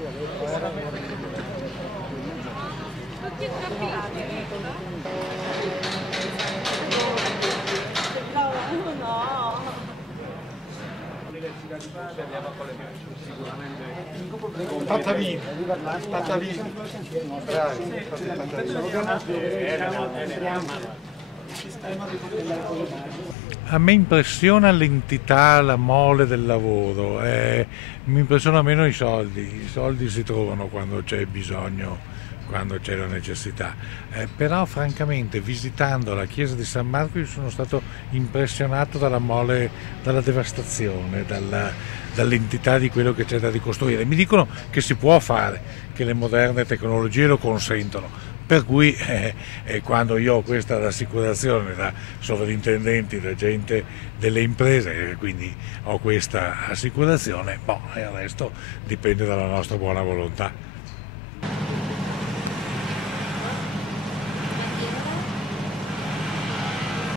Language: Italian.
Tutti e tre affilati. No. L'Università di Padova andiamo a collegarci sicuramente. Tattavini, Tattavini. A me impressiona l'entità, la mole del lavoro, mi impressiona meno i soldi si trovano quando c'è bisogno, quando c'è la necessità, però francamente visitando la chiesa di San Marco io sono stato impressionato dalla mole, dalla devastazione, dall'entità di quello che c'è da ricostruire. Mi dicono che si può fare, che le moderne tecnologie lo consentono. Per cui quando io ho questa rassicurazione da sovrintendenti, da gente delle imprese, quindi ho questa assicurazione, il resto dipende dalla nostra buona volontà.